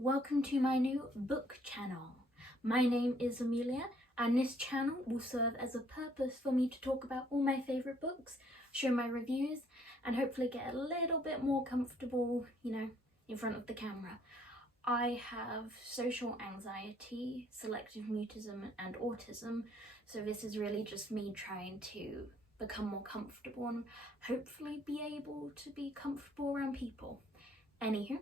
Welcome to my new book channel. My name is Amelia, and this channel will serve as a purpose for me to talk about all my favourite books, show my reviews, and hopefully get a little bit more comfortable, in front of the camera. I have social anxiety, selective mutism, and autism, so this is really just me trying to become more comfortable and hopefully be able to be comfortable around people. Anywho,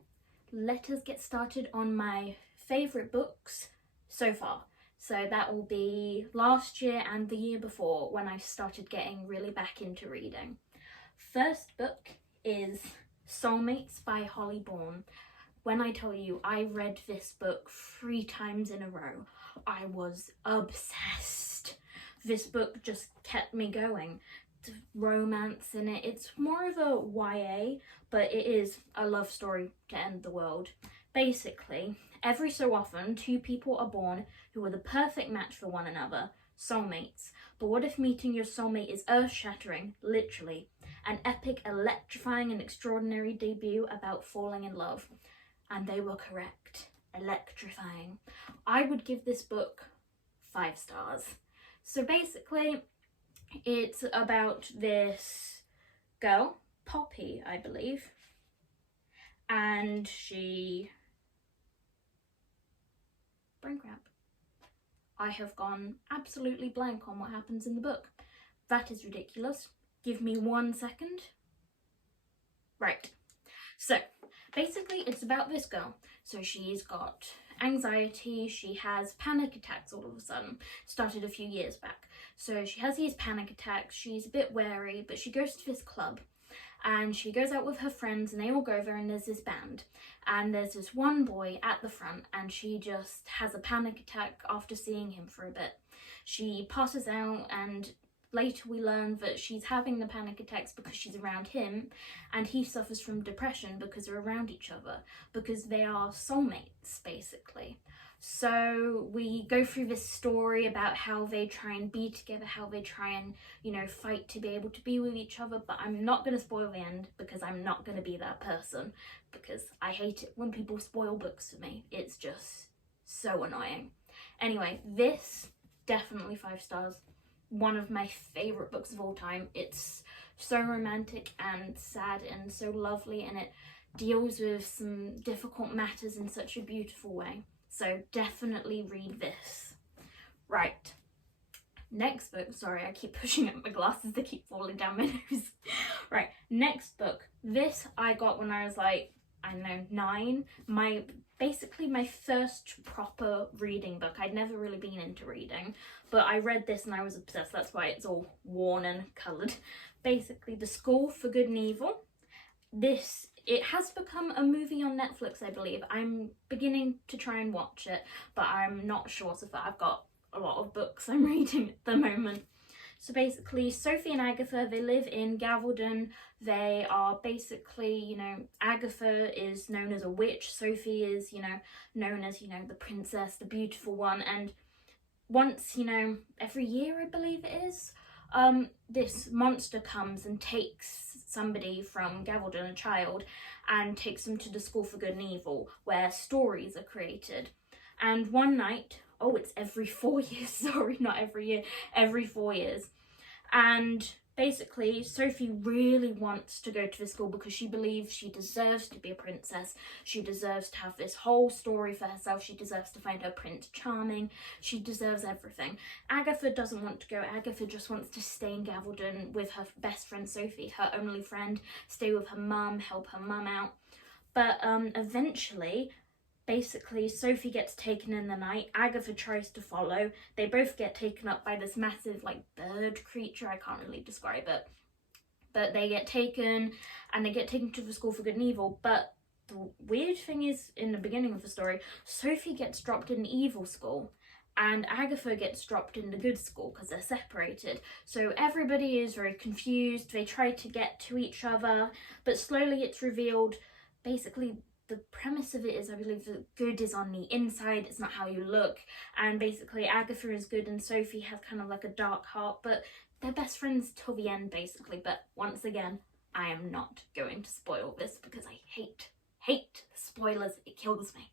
let us get started on my favourite books so far. So that will be last year and the year before when I started getting really back into reading. First book is Soulmates by Holly Bourne. When I tell you I read this book 3 times in a row, I was obsessed. This book just kept me going. Romance in it. It's more of a YA, but it is a love story to end the world. Basically, every so often, 2 people are born who are the perfect match for one another, soulmates. But what if meeting your soulmate is earth-shattering, literally, an epic, electrifying and extraordinary debut about falling in love? And they were correct. Electrifying. I would give this book 5 stars. So basically, it's about this girl, Poppy, I believe, and brain cramp. I have gone absolutely blank on what happens in the book. That is ridiculous. Give me 1 second. Right. So, basically, it's about this girl. So she's got anxiety, she has panic attacks all of a sudden, started a few years back. So she has these panic attacks, she's a bit wary, but she goes to this club and she goes out with her friends and they all go there and there's this band. And there's this one boy at the front and she just has a panic attack after seeing him for a bit. She passes out and later we learn that she's having the panic attacks because she's around him and he suffers from depression because they're around each other, because they are soulmates, basically. So we go through this story about how they try and be together, how they try and, fight to be able to be with each other, but I'm not going to spoil the end because I'm not going to be that person, because I hate it when people spoil books for me. It's just so annoying. Anyway, this, definitely 5 stars. One of my favourite books of all time. It's so romantic and sad and so lovely, and it deals with some difficult matters in such a beautiful way. So definitely read this. Right. Next book. Sorry, I keep pushing up my glasses. They keep falling down my nose. Right. Next book. This I got when I was like, 9. Basically my first proper reading book. I'd never really been into reading, but I read this and I was obsessed. That's why it's all worn and coloured. Basically, The School for Good and Evil. It has become a movie on Netflix, I believe. I'm beginning to try and watch it, but I'm not sure so far. I've got a lot of books I'm reading at the moment. So basically, Sophie and Agatha, they live in Gavaldon. They are basically, Agatha is known as a witch. Sophie is, known as, the princess, the beautiful one. And once, every year, I believe it is, this monster comes and takes somebody from Gavaldon, a child, and takes them to the School for Good and Evil, where stories are created. And one night, it's every 4 years, sorry, not every year, every 4 years. And basically, Sophie really wants to go to the school because she believes she deserves to be a princess. She deserves to have this whole story for herself. She deserves to find her Prince Charming. She deserves everything. Agatha doesn't want to go. Agatha just wants to stay in Gavaldon with her best friend Sophie, her only friend, stay with her mum, help her mum out. But eventually, basically, Sophie gets taken in the night. Agatha tries to follow. They both get taken up by this massive, bird creature. I can't really describe it. But they get taken, and they get taken to the School for Good and Evil. But the weird thing is, in the beginning of the story, Sophie gets dropped in the evil school, and Agatha gets dropped in the good school because they're separated. So everybody is very confused. They try to get to each other, but slowly it's revealed, basically, the premise of it is, I believe, that good is on the inside, it's not how you look. And basically, Agatha is good and Sophie has kind of a dark heart, but they're best friends till the end, basically. But once again, I am not going to spoil this because I hate spoilers. It kills me.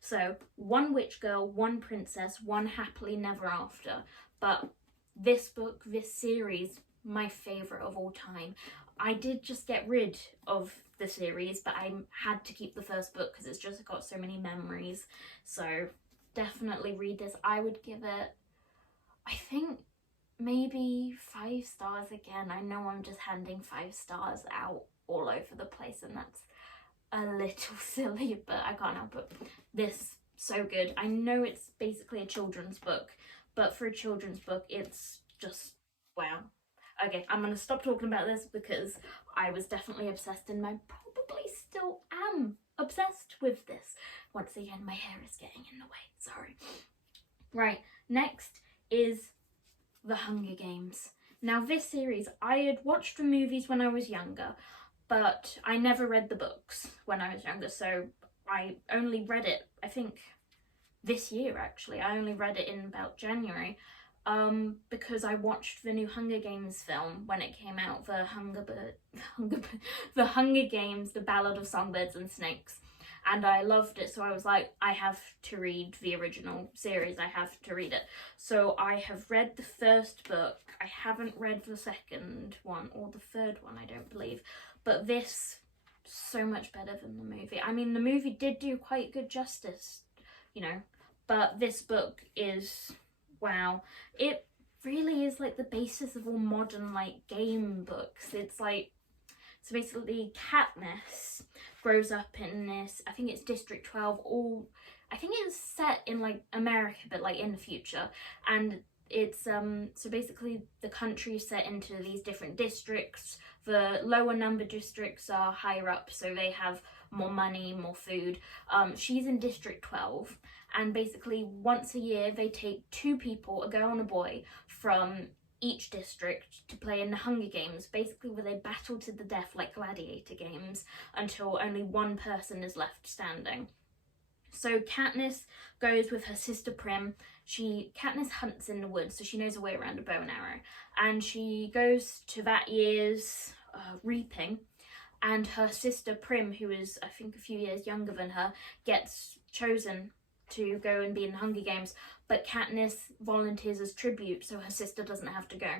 So one witch girl, one princess, one happily never after. But this book, this series, my favourite of all time. I did just get rid of the series, but I had to keep the first book because it's just got so many memories. So definitely read this. I would give it, I think, maybe 5 stars again. I know I'm just handing 5 stars out all over the place, and that's a little silly, but I can't help it. This, so good. I know it's basically a children's book, but for a children's book, it's just wow. Okay, I'm gonna stop talking about this because I was definitely obsessed, and I probably still am obsessed with this. Once again, my hair is getting in the way, sorry. Right, next is The Hunger Games. Now this series, I had watched the movies when I was younger, but I never read the books when I was younger, so I only read it, I think, this year actually. I only read it in about January, because I watched the new Hunger Games film when it came out, The Hunger Games, The Ballad of Songbirds and Snakes. And I loved it, so I was like, I have to read the original series, I have to read it. So I have read the first book, I haven't read the second one, or the third one, I don't believe. But this, so much better than the movie. I mean, the movie did do quite good justice, you know, but this book is, wow. It really is like the basis of all modern, like, game books. It's like, so basically Katniss grows up in this, I think it's District 12, I think it's set in like America, but like in the future. And it's, so basically the country is set into these different districts. The lower number districts are higher up, so they have more money, more food. She's in District 12, and basically once a year they take 2 people, a girl and a boy, from each district to play in the Hunger Games, basically where they battle to the death like gladiator games until only one person is left standing. So Katniss goes with her sister Prim. Katniss hunts in the woods, so she knows her way around a bow and arrow, and she goes to that year's reaping, and her sister Prim, who is I think a few years younger than her, gets chosen to go and be in the Hunger Games, but Katniss volunteers as tribute, so her sister doesn't have to go.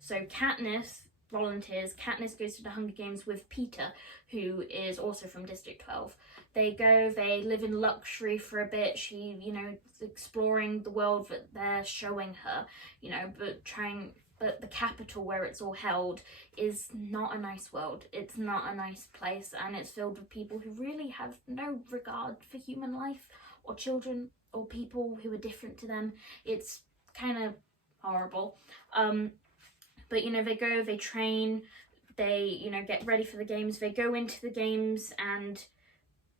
So Katniss volunteers, Katniss goes to the Hunger Games with Peter, who is also from District 12. They go, they live in luxury for a bit. She, you know, exploring the world that they're showing her, you know, but the capital where it's all held is not a nice world. It's not a nice place, and it's filled with people who really have no regard for human life or children or people who are different to them. It's kind of horrible. But, you know, they go, they train, they, you know, get ready for the games, they go into the games, and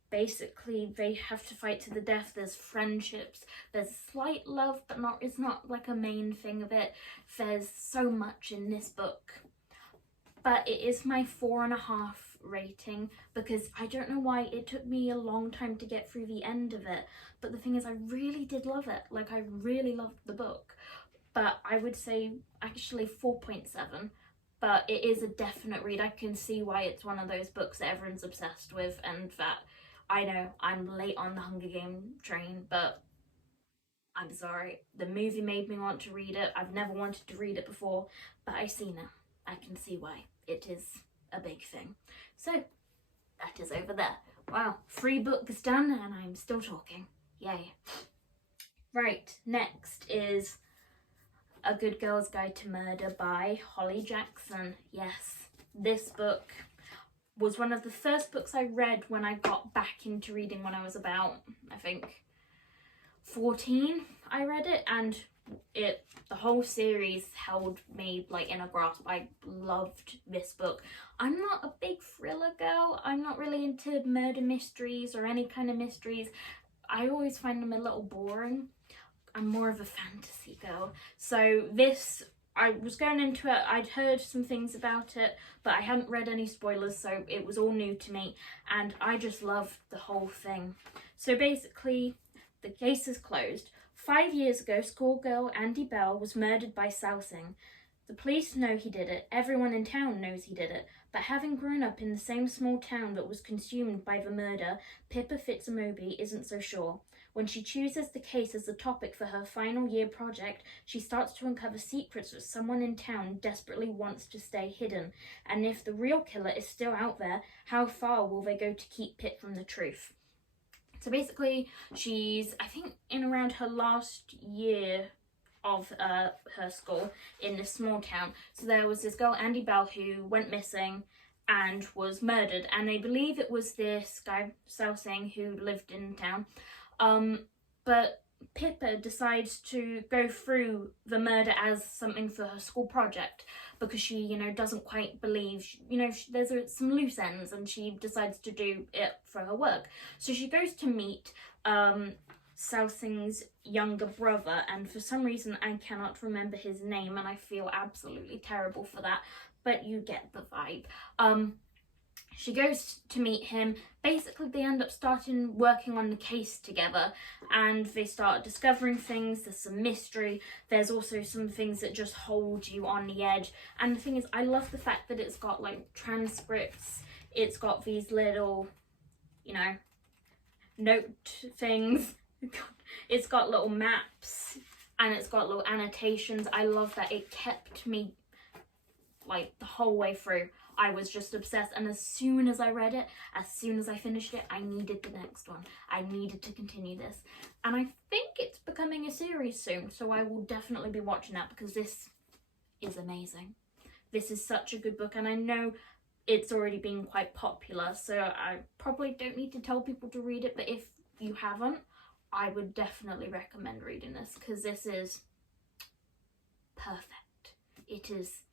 basically they have to fight to the death. There's friendships, there's slight love, but it's not like a main thing of it. There's so much in this book. But it is my 4.5 rating, because I don't know why it took me a long time to get through the end of it. But the thing is, I really did love it. Like, I really loved the book. But I would say actually 4.7. But it is a definite read. I can see why it's one of those books that everyone's obsessed with, and that I know I'm late on the Hunger Game train, but I'm sorry. The movie made me want to read it. I've never wanted to read it before, but I've seen it. I can see why. It is a big thing. So that is over there. Wow, 3 books done and I'm still talking. Yay. Right, next is A Good Girl's Guide to Murder by Holly Jackson. Yes, this book was one of the first books I read when I got back into reading when I was about, I think, 14. I read it, and the whole series held me like in a grasp. I loved this book. I'm not a big thriller girl. I'm not really into murder mysteries or any kind of mysteries. I always find them a little boring. I'm more of a fantasy girl. So this, I was going into it, I'd heard some things about it, but I hadn't read any spoilers, so it was all new to me, and I just loved the whole thing. So basically, the case is closed. 5 years ago, schoolgirl Andy Bell was murdered by sousing. The police know he did it. Everyone in town knows he did it. But having grown up in the same small town that was consumed by the murder, Pippa Fitzmoby isn't so sure. When she chooses the case as the topic for her final year project, she starts to uncover secrets that someone in town desperately wants to stay hidden. And if the real killer is still out there, how far will they go to keep Pip from the truth? So basically, she's, I think, in around her last year of her school in this small town. So there was this girl, Andy Bell, who went missing and was murdered. And they believe it was this guy, Sal Singh, who lived in town. But Pippa decides to go through the murder as something for her school project because she, you know, doesn't quite believe, you know, there's some loose ends and she decides to do it for her work. So she goes to meet Sal Singh's younger brother, and for some reason I cannot remember his name and I feel absolutely terrible for that, but you get the vibe. She goes to meet him. Basically, they end up working on the case together and they start discovering things. There's some mystery. There's also some things that just hold you on the edge. And the thing is, I love the fact that it's got like transcripts. It's got these little, you know, note things. It's got little maps and it's got little annotations. I love that it kept me like the whole way through. I was just obsessed, and as soon as I read it, as soon as I finished it, I needed the next one. I needed to continue this. And I think it's becoming a series soon, so I will definitely be watching that because this is amazing. This is such a good book, and I know it's already been quite popular, so I probably don't need to tell people to read it, but if you haven't, I would definitely recommend reading this because this is perfect. It is...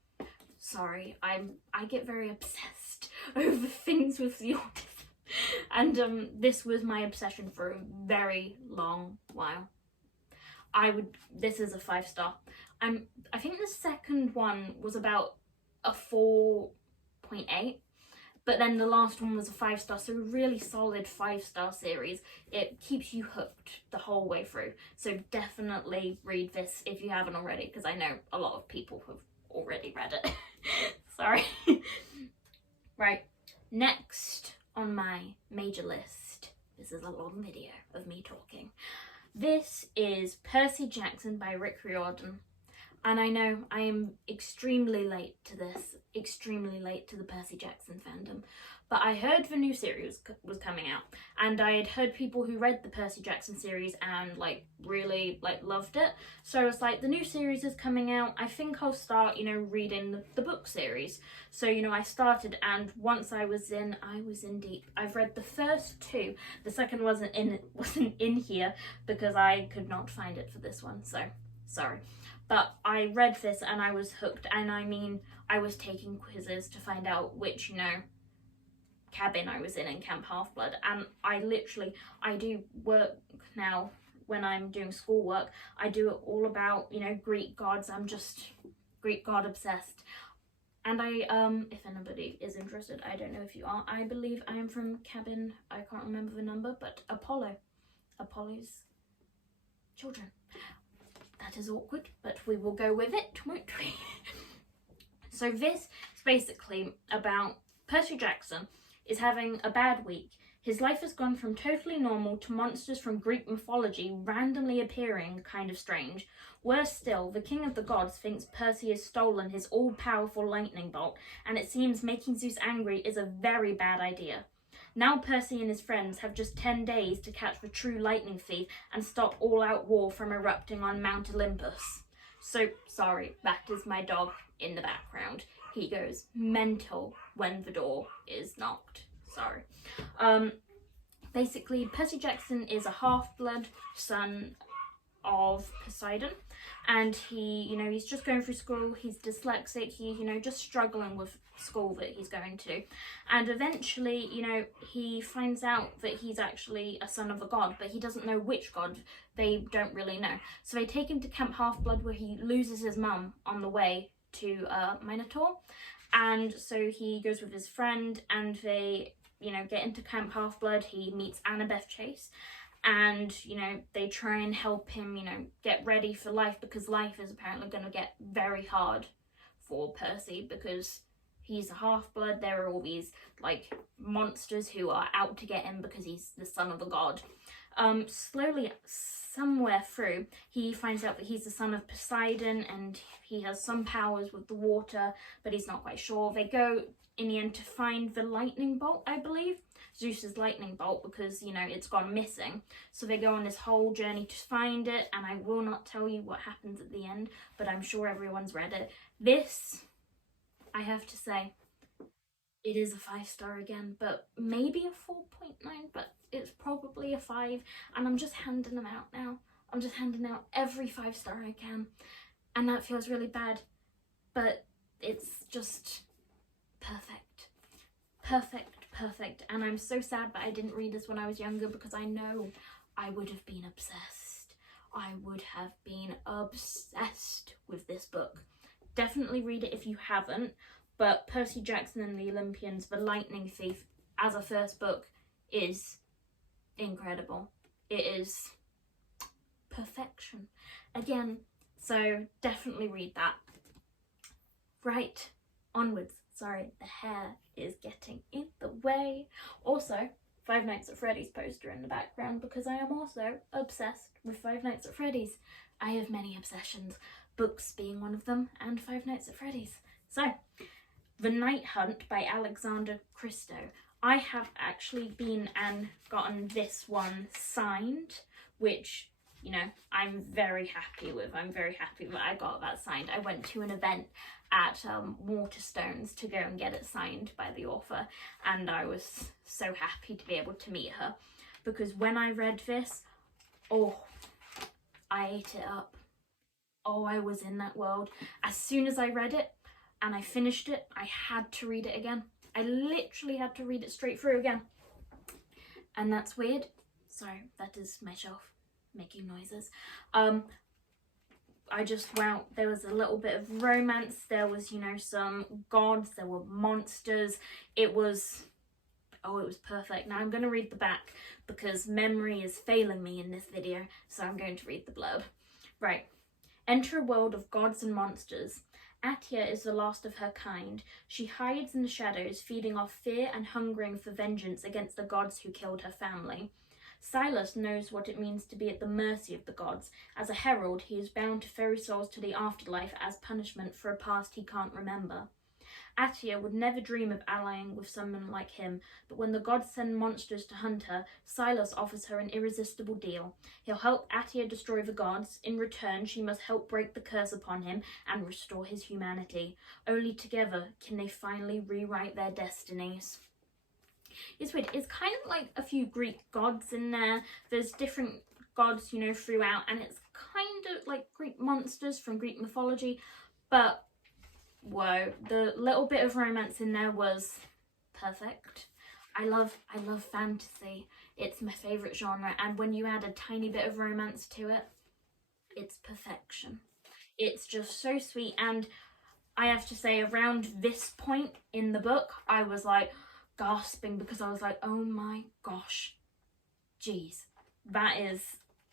Sorry, I get very obsessed over things with the autism, and this was my obsession for a very long while. This is a 5-star. I think the second one was about a 4.8, but then the last one was a 5-star, so a really solid 5-star series. It keeps you hooked the whole way through, so definitely read this if you haven't already, because I know a lot of people have already read it. Sorry. Right, next on my major list, this is a long video of me talking. This is Percy Jackson by Rick Riordan. And I know I am extremely late to this, extremely late to the Percy Jackson fandom. But I heard the new series was coming out, and I had heard people who read the Percy Jackson series and really loved it. So I was like, the new series is coming out, I think I'll start, you know, reading the book series. So, you know, I started, and once I was in deep. I've read the first 2. The second wasn't in here because I could not find it for this one, so sorry. But I read this and I was hooked, and I mean, I was taking quizzes to find out which, you know, cabin I was in Camp Half-Blood, and I do work now when I'm doing schoolwork. I do it all about, you know, Greek gods. I'm just Greek god obsessed. And if anybody is interested, I don't know if you are, I believe I am from cabin, I can't remember the number, but Apollo's children. That is awkward, but we will go with it, won't we? So this is basically about Percy Jackson is having a bad week. His life has gone from totally normal to monsters from Greek mythology randomly appearing kind of strange. Worse still, the king of the gods thinks Percy has stolen his all-powerful lightning bolt, and it seems making Zeus angry is a very bad idea. Now Percy and his friends have just 10 days to catch the true lightning thief and stop all-out war from erupting on Mount Olympus. So, sorry, that is my dog in the background. He goes mental when the door is knocked. Sorry. Basically, Percy Jackson is a half-blood son of Poseidon, and he's just going through school. He's dyslexic. He's, just struggling with school that he's going to, and eventually, he finds out that he's actually a son of a god, but he doesn't know which god. They don't really know. So they take him to Camp Half-Blood, where he loses his mum on the way to Minotaur, and so he goes with his friend, and they get into Camp Half-Blood. He meets Annabeth Chase, and they try and help him get ready for life, because life is apparently going to get very hard for Percy, because he's a half-blood. There are all these like monsters who are out to get him because he's the son of a god. Slowly, somewhere through, he finds out that he's the son of Poseidon and he has some powers with the water, but he's not quite sure. They go in the end to find the lightning bolt, I believe. Zeus's lightning bolt, because, you know, it's gone missing. So they go on this whole journey to find it, and I will not tell you what happens at the end, but I'm sure everyone's read it. This, I have to say, it is a 5-star again, but maybe a 4.9, but it's probably a 5, and I'm just handing them out now. I'm just handing out every 5-star I can, and that feels really bad, but it's just perfect. Perfect, and I'm so sad that I didn't read this when I was younger, because I know I would have been obsessed. I would have been obsessed with this book. Definitely read it if you haven't, but Percy Jackson and the Olympians, The Lightning Thief, as a first book, is incredible. It is perfection. Again, so definitely read that. Right, onwards. Sorry, the hair is getting in the way. Also, Five Nights at Freddy's poster in the background, because I am also obsessed with Five Nights at Freddy's. I have many obsessions, books being one of them, and Five Nights at Freddy's. So, The Night Hunt by Alexander Christo. I have actually been and gotten this one signed, which, you know, I'm very happy with. I'm very happy that I got that signed. I went to an event at Waterstones to go and get it signed by the author, and I was so happy to be able to meet her, because when I read this, oh, I ate it up. Oh, I was in that world. As soon as I read it and I finished it, I had to read it again. I literally had to read it straight through again. And that's weird. Sorry, that is my shelf making noises. I just, wow, there was a little bit of romance. There was, you know, some gods, there were monsters. It was, oh, it was perfect. Now I'm going to read the back because memory is failing me in this video, so I'm going to read the blurb. Right. Enter a world of gods and monsters. Atia is the last of her kind. She hides in the shadows, feeding off fear and hungering for vengeance against the gods who killed her family. Silas knows what it means to be at the mercy of the gods. As a herald, he is bound to ferry souls to the afterlife as punishment for a past he can't remember. Atia would never dream of allying with someone like him, but when the gods send monsters to hunt her, Silas offers her an irresistible deal. He'll help Atia destroy the gods. In return, she must help break the curse upon him and restore his humanity. Only together can they finally rewrite their destinies. It's weird. It's kind of like a few Greek gods in there. There's different gods, you know, throughout, and it's kind of like Greek monsters from Greek mythology, but whoa, the little bit of romance in there was perfect. I love fantasy. It's my favourite genre, and when you add a tiny bit of romance to it, it's perfection. It's just so sweet, and I have to say, around this point in the book, I was like gasping, because I was like, oh my gosh, jeez, that is,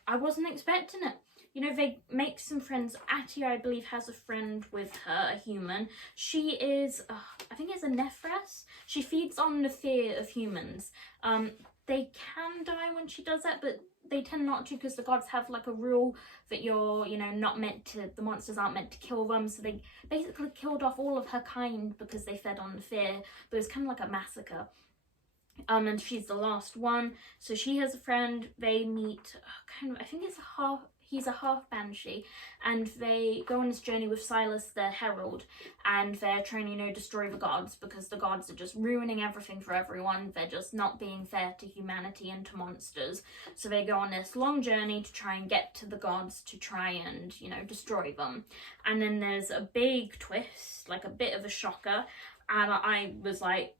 I wasn't expecting it. You know, they make some friends. Atia, I believe, has a friend with her, a human. She is, I think it's a Nephress. She feeds on the fear of humans. They can die when she does that, but they tend not to, because the gods have like a rule that you're, you know, not meant to, the monsters aren't meant to kill them. So they basically killed off all of her kind because they fed on the fear. But it was kind of like a massacre. And she's the last one. So she has a friend. They meet, kind of, I think it's he's a half banshee, and they go on this journey with Silas, the herald, and they're trying to, you know, destroy the gods, because the gods are just ruining everything for everyone. They're just not being fair to humanity and to monsters. So they go on this long journey to try and get to the gods, to try and, you know, destroy them. And then there's a big twist, like a bit of a shocker, and I was like,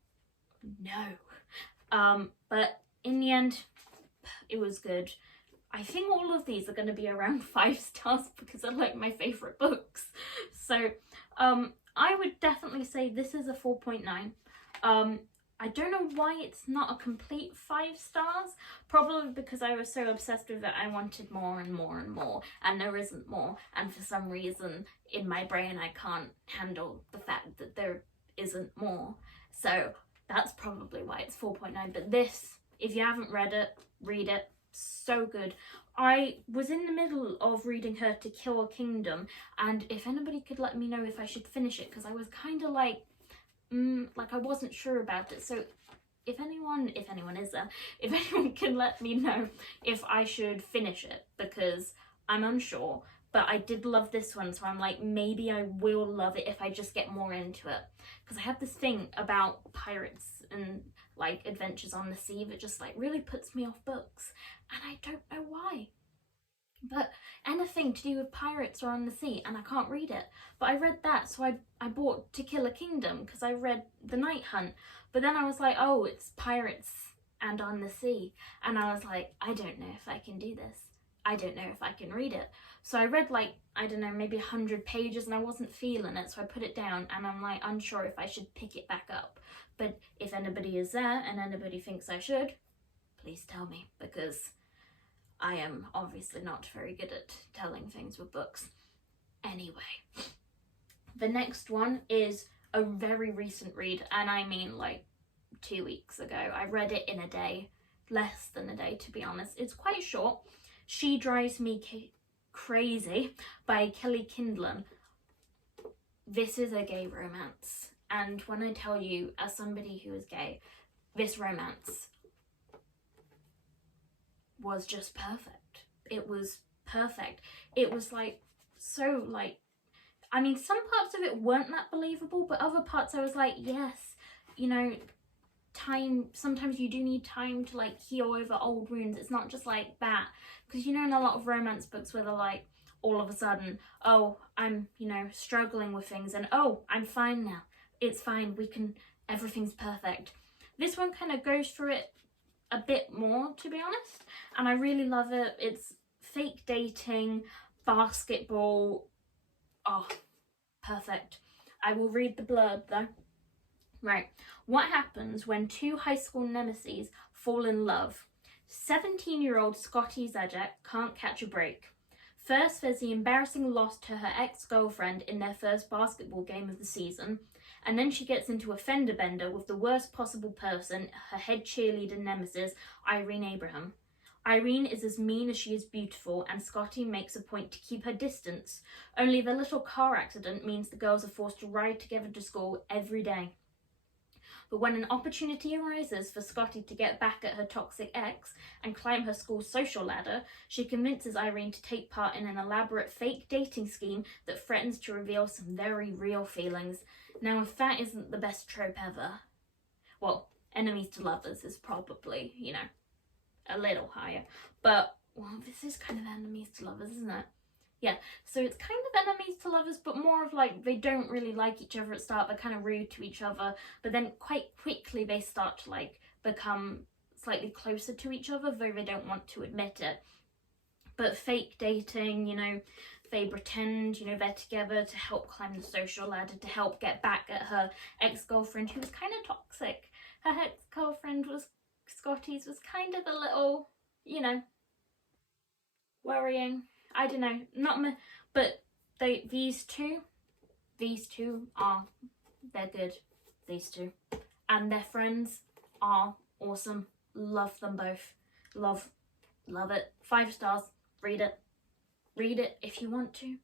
no. But in the end, it was good. I think all of these are going to be around 5 stars because they're like my favourite books. So I would definitely say this is a 4.9. I don't know why it's not a complete 5 stars. Probably because I was so obsessed with it, I wanted more and more and more, and there isn't more. And for some reason in my brain, I can't handle the fact that there isn't more. So that's probably why it's 4.9. But this, if you haven't read it, read it. So good. I was in the middle of reading her To Kill a Kingdom, and if anybody could let me know if I should finish it, because I was kind of like I wasn't sure about it. So if anyone is there, if anyone can let me know if I should finish it, because I'm unsure. But I did love this one, so I'm like, maybe I will love it if I just get more into it. Because I have this thing about pirates and like adventures on the sea that just like really puts me off books, and I don't know why. But anything to do with pirates or on the sea, and I can't read it. But I read that, so I bought To Kill a Kingdom because I read The Night Hunt. But then I was like, oh, it's pirates and on the sea, and I was like, I don't know if I can do this. I don't know if I can read it. So I read like, I don't know, maybe 100 pages, and I wasn't feeling it, so I put it down, and I'm like unsure if I should pick it back up. But if anybody is there and anybody thinks I should, please tell me, because I am obviously not very good at telling things with books. Anyway, the next one is a very recent read, and I mean like 2 weeks ago. I read it in a day, less than a day to be honest. It's quite short. She Drives Me Crazy by Kelly Kindlen. This is a gay romance, and when I tell you, as somebody who is gay, this romance was just perfect. It was perfect. It was like, so like, I mean, some parts of it weren't that believable, but other parts I was like, yes, you know, time, sometimes you do need time to like heal over old wounds. It's not just like that, because you know, in a lot of romance books where they're like, all of a sudden, oh, I'm, you know, struggling with things, and oh, I'm fine now, it's fine, we can, everything's perfect. This one kind of goes through it a bit more, to be honest, and I really love it. It's fake dating, basketball. Oh, perfect. I will read the blurb though. Right. What happens when two high school nemesis fall in love? 17-year-old Scotty Zajac can't catch a break. First, there's the embarrassing loss to her ex-girlfriend in their first basketball game of the season, and then she gets into a fender bender with the worst possible person, her head cheerleader nemesis, Irene Abraham. Irene is as mean as she is beautiful, and Scotty makes a point to keep her distance. Only the little car accident means the girls are forced to ride together to school every day. But when an opportunity arises for Scotty to get back at her toxic ex and climb her school's social ladder, she convinces Irene to take part in an elaborate fake dating scheme that threatens to reveal some very real feelings. Now, if that isn't the best trope ever, well, enemies to lovers is probably, you know, a little higher. But, well, this is kind of enemies to lovers, isn't it? Yeah, so it's kind of enemies to lovers, but more of like, they don't really like each other at start, they're kind of rude to each other, but then quite quickly they start to like become slightly closer to each other, though they don't want to admit it. But fake dating, you know, they pretend, you know, they're together to help climb the social ladder, to help get back at her ex-girlfriend, who was kind of toxic. Her ex-girlfriend was, Scotty's, was kind of a little, you know, worrying. I don't know, not me, but these two are, they're good, these two. And their friends are awesome. Love them both. Love it. 5 stars. Read it. Read it if you want to,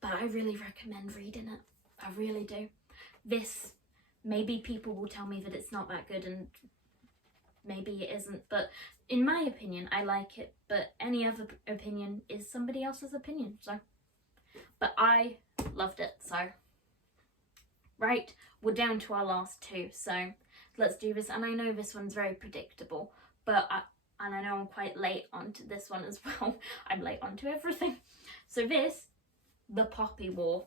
but I really recommend reading it. I really do. This, maybe people will tell me that it's not that good, and maybe it isn't, but in my opinion, I like it, but any other opinion is somebody else's opinion, so. But I loved it, so. Right, we're down to our last 2, so let's do this. And I know this one's very predictable, but and I know I'm quite late onto this one as well. I'm late onto everything. So this, The Poppy War.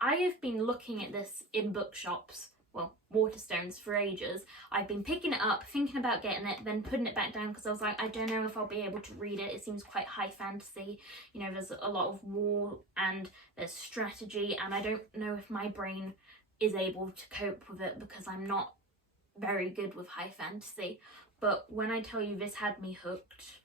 I have been looking at this in bookshops, well, Waterstones, for ages. I've been picking it up, thinking about getting it, then putting it back down because I was like, I don't know if I'll be able to read it. It seems quite high fantasy. You know, there's a lot of war and there's strategy, and I don't know if my brain is able to cope with it because I'm not very good with high fantasy. But when I tell you this had me hooked,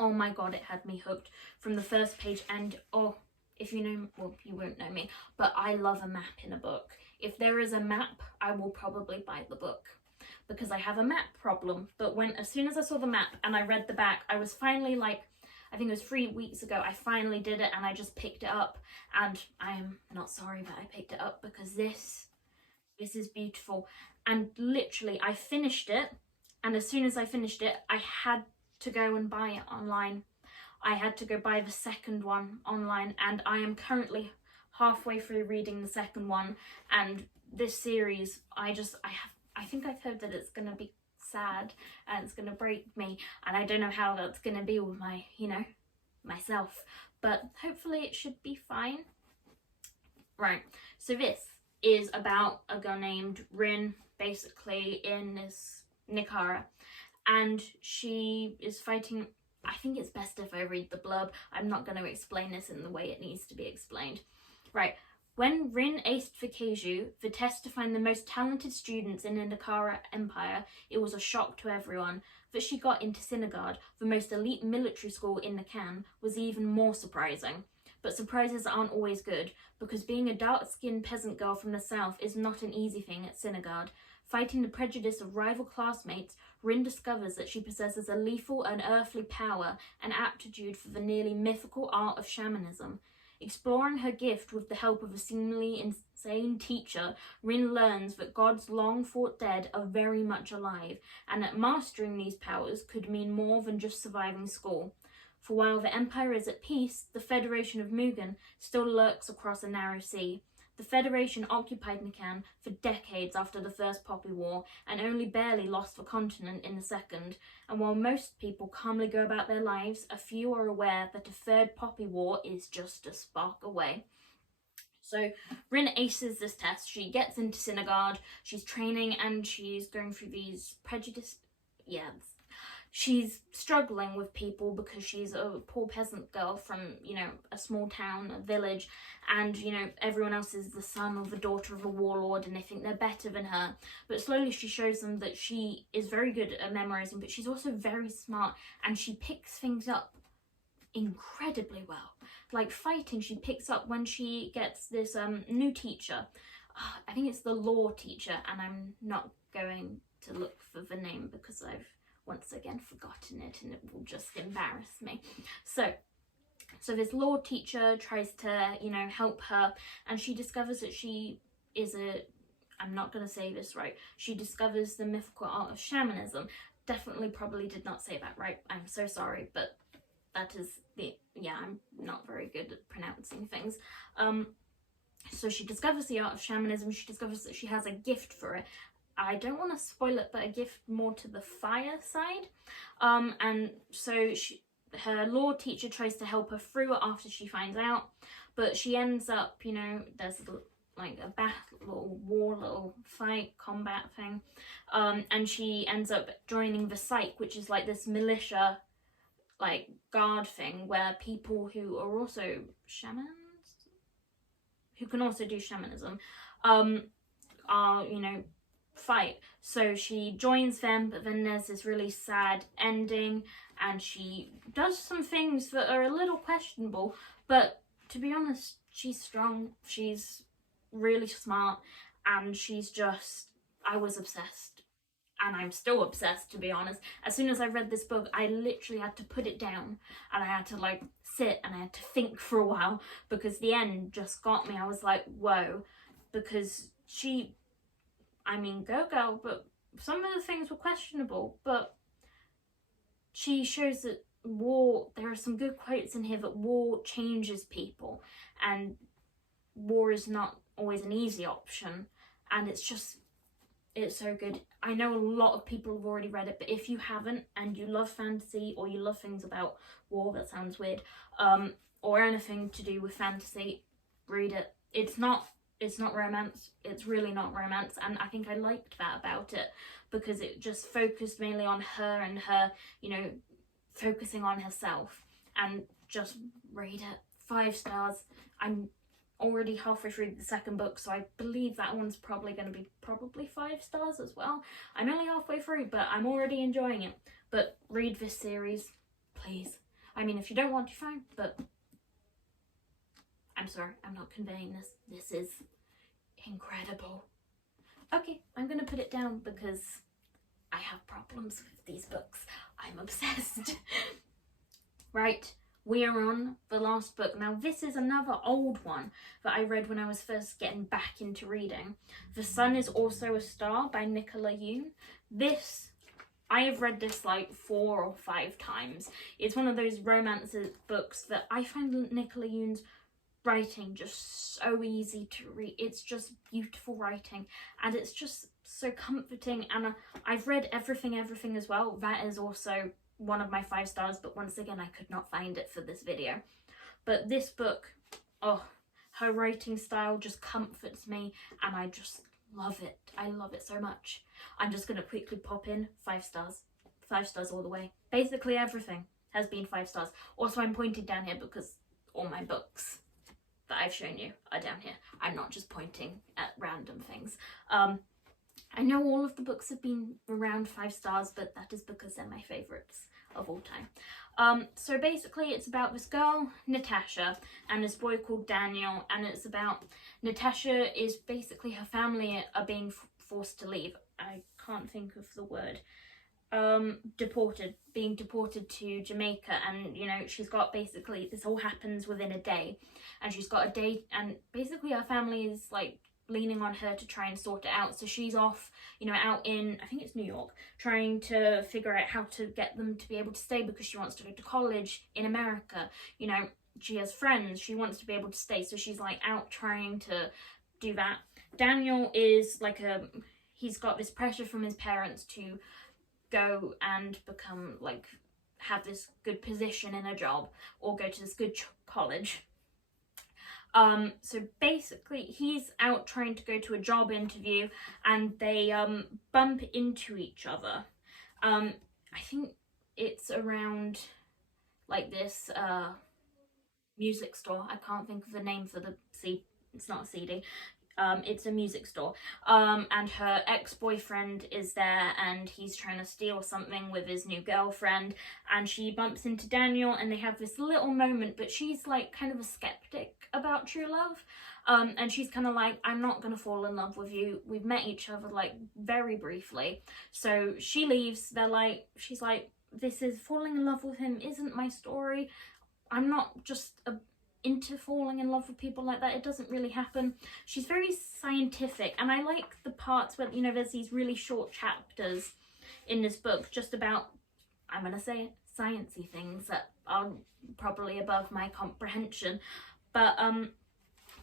oh my god, it had me hooked from the first page. And oh, if you know, well, you won't know me, but I love a map in a book. If there is a map, I will probably buy the book, because I have a map problem. But as soon as I saw the map and I read the back, I was finally like, I think it was 3 weeks ago, I finally did it, and I just picked it up, and I am not sorry that I picked it up, because this is beautiful. And literally, I finished it, and as soon as I finished it, I had to go and buy it online. I had to go buy the second one online, and I am currently halfway through reading the second one. And this series, I think I've heard that it's going to be sad and it's going to break me, and I don't know how that's going to be with my, myself, but hopefully it should be fine. Right, so this is about a girl named Rin, basically in this Nikara, and she is fighting. I think it's best if I read the blurb. I'm not going to explain this in the way it needs to be explained. Right. When Rin aced for Keiju, the test to find the most talented students in the Nikara Empire, it was a shock to everyone. That she got into Sinigard, the most elite military school in Nikan, was even more surprising. But surprises aren't always good, because being a dark-skinned peasant girl from the south is not an easy thing at Sinigard. Fighting the prejudice of rival classmates, Rin discovers that she possesses a lethal and earthly power and aptitude for the nearly mythical art of shamanism. Exploring her gift with the help of a seemingly insane teacher, Rin learns that God's long-fought dead are very much alive, and that mastering these powers could mean more than just surviving school. For while the Empire is at peace, the Federation of Mugen still lurks across a narrow sea. The Federation occupied Nikan for decades after the First Poppy War, and only barely lost the continent in the Second. And while most people calmly go about their lives, a few are aware that a third Poppy War is just a spark away. So Rin aces this test. She gets into Sinigard, she's training, and she's going through these she's struggling with people because she's a poor peasant girl from, a small town, a village, and, everyone else is the son or the daughter of a warlord, and they think they're better than her. But slowly she shows them that she is very good at memorizing, but she's also very smart, and she picks things up incredibly well. Like fighting, she picks up when she gets this new teacher. I think it's the law teacher, and I'm not going to look for the name because I've once again forgotten it, and it will just embarrass me. So this law teacher tries to, help her, and she discovers that she is I'm not going to say this right, she discovers the mythical art of shamanism. Definitely probably did not say that right. I'm so sorry, but that is I'm not very good at pronouncing things. So she discovers the art of shamanism. She discovers that she has a gift for it. I don't want to spoil it, but a gift more to the fire side. And so her law teacher tries to help her through it after she finds out, but she ends up, there's like a battle, little fight, combat thing, and she ends up joining the Psych, which is like this militia, like guard thing, where people who are also shamans, who can also do shamanism, are, fight. So she joins them, but then there's this really sad ending, and she does some things that are a little questionable, but to be honest, she's strong, she's really smart, and she's just, I was obsessed, and I'm still obsessed, to be honest. As soon as I read this book, I literally had to put it down, and I had to sit and I had to think for a while, because the end just got me. I was like, whoa, because go girl, but some of the things were questionable, but she shows that war, there are some good quotes in here, that war changes people, and war is not always an easy option, and it's so good. I know a lot of people have already read it, but if you haven't, and you love fantasy, or you love things about war, that sounds weird, or anything to do with fantasy, read it. It's not romance, it's really not romance, and I think I liked that about it, because it just focused mainly on her and her, focusing on herself, and just read it. 5 stars. I'm already halfway through the second book, so I believe that one's probably going to be 5 stars as well. I'm only halfway through, but I'm already enjoying it. But read this series, please. If you don't want to, fine, but I'm sorry, I'm not conveying this. This is incredible. Okay, I'm gonna put it down because I have problems with these books. I'm obsessed. Right, we are on the last book. Now this is another old one that I read when I was first getting back into reading. The Sun is Also a Star by Nicola Yoon. I have read this like 4 or 5 times. It's one of those romance books that I find Nicola Yoon's writing just so easy to read. It's just beautiful writing, and it's just so comforting. And I've read Everything as well. That is also one of my 5 stars, but once again I could not find it for this video. But this book, oh, her writing style just comforts me, and I just love it. I love it so much. I'm just gonna quickly pop in 5 stars. 5 stars all the way. Basically everything has been 5 stars. Also, I'm pointing down here because all my books that I've shown you are down here. I'm not just pointing at random things. I know all of the books have been around 5 stars, but that is because they're my favourites of all time. So basically it's about this girl, Natasha, and this boy called Daniel, and it's about Natasha is basically, her family are being forced to leave. I can't think of the word. Being deported to Jamaica, and you know, she's got basically, this all happens within a day, and she's got a day, and basically her family is like leaning on her to try and sort it out. So she's off, you know, out in, I think it's New York, trying to figure out how to get them to be able to stay because she wants to go to college in America. You know, she has friends, she wants to be able to stay, so she's like out trying to do that. Daniel is like he's got this pressure from his parents to go and become like, have this good position in a job or go to this good college. So basically he's out trying to go to a job interview, and they bump into each other. I think it's around like this music store. I can't think of the name for the it's not a CD. It's a music store, and her ex-boyfriend is there, and he's trying to steal something with his new girlfriend, and she bumps into Daniel, and they have this little moment, but she's like kind of a skeptic about true love, and she's kind of like, I'm not gonna fall in love with you, we've met each other like very briefly. So she leaves. She's like, this is, falling in love with him isn't my story. I'm not just into falling in love with people like that. It doesn't really happen. She's very scientific, and I like the parts where, you know, there's these really short chapters in this book just about, I'm gonna say it, sciencey things that are probably above my comprehension. But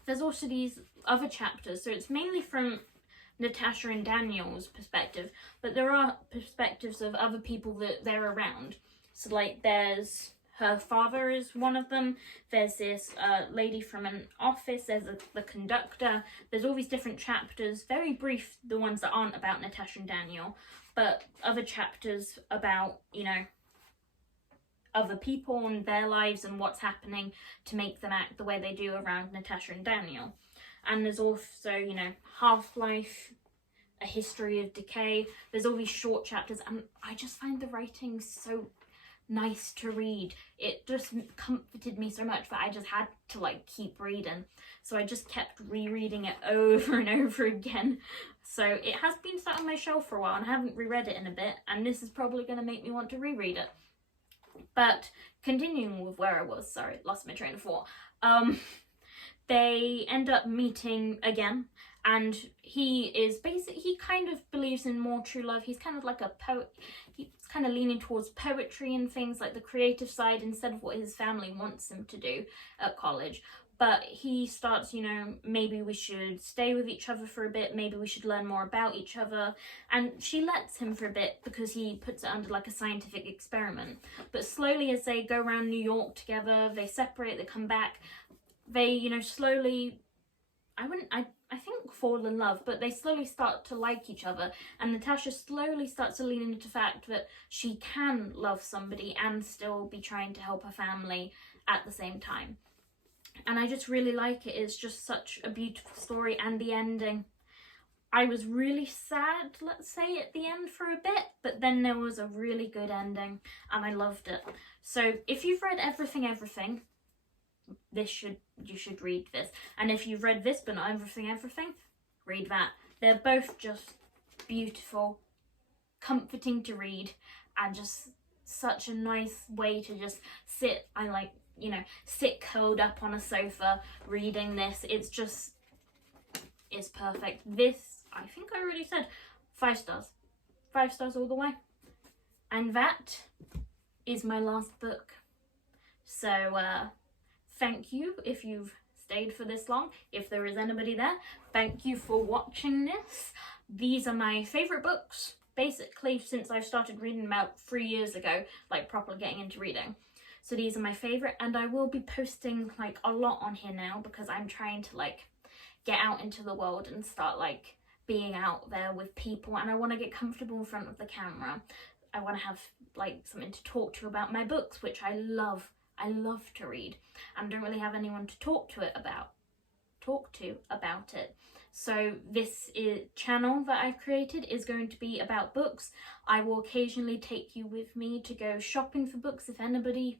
there's also these other chapters, so it's mainly from Natasha and Daniel's perspective, but there are perspectives of other people that they're around. So like, there's her father is one of them, there's this lady from an office, there's the conductor, there's all these different chapters, very brief, the ones that aren't about Natasha and Daniel, but other chapters about, you know, other people and their lives and what's happening to make them act the way they do around Natasha and Daniel. And there's also, you know, Half-Life, A History of Decay, there's all these short chapters, and I just find the writing so nice to read. It just comforted me so much that I just had to like keep reading, so I just kept rereading it over and over again. So it has been sat on my shelf for a while, and I haven't reread it in a bit, and this is probably going to make me want to reread it. But continuing with where I was, sorry, lost my train of thought. They end up meeting again, and he kind of believes in more true love. He's kind of like a poet. He's kind of leaning towards poetry and things, like the creative side, instead of what his family wants him to do at college. But he starts, you know, maybe we should stay with each other for a bit, maybe we should learn more about each other. And she lets him for a bit because he puts it under like a scientific experiment. But slowly, as they go around New York together, they separate, they come back, they, you know, slowly, I think fall in love, but they slowly start to like each other, and Natasha slowly starts to lean into the fact that she can love somebody and still be trying to help her family at the same time. And I just really like it. It's just such a beautiful story, and the ending, I was really sad, let's say, at the end for a bit, but then there was a really good ending, and I loved it. So if you've read Everything, you should read this. And if you've read this but not Everything, read that. They're both just beautiful, comforting to read, and just such a nice way to just sit. I like, sit curled up on a sofa reading this. It's perfect. This, I think I already said 5 stars. 5 stars all the way. And that is my last book. So thank you if you've stayed for this long. If there is anybody there, thank you for watching this. These are my favourite books, basically, since I've started reading about 3 years ago, like properly getting into reading. So these are my favourite, and I will be posting like a lot on here now because I'm trying to like get out into the world and start like being out there with people, and I want to get comfortable in front of the camera. I want to have like something to talk to about my books, which I love to read, and don't really have anyone to talk to about it. So this channel that I've created is going to be about books. I will occasionally take you with me to go shopping for books. If anybody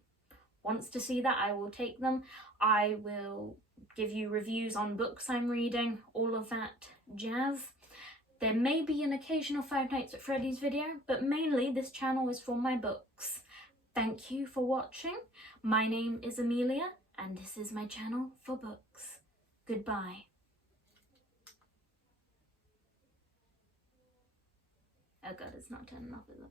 wants to see that, I will take them. I will give you reviews on books I'm reading, all of that jazz. There may be an occasional Five Nights at Freddy's video, but mainly this channel is for my books. Thank you for watching. My name is Amelia, and this is my channel for books. Goodbye. Oh god, it's not turning off, is it?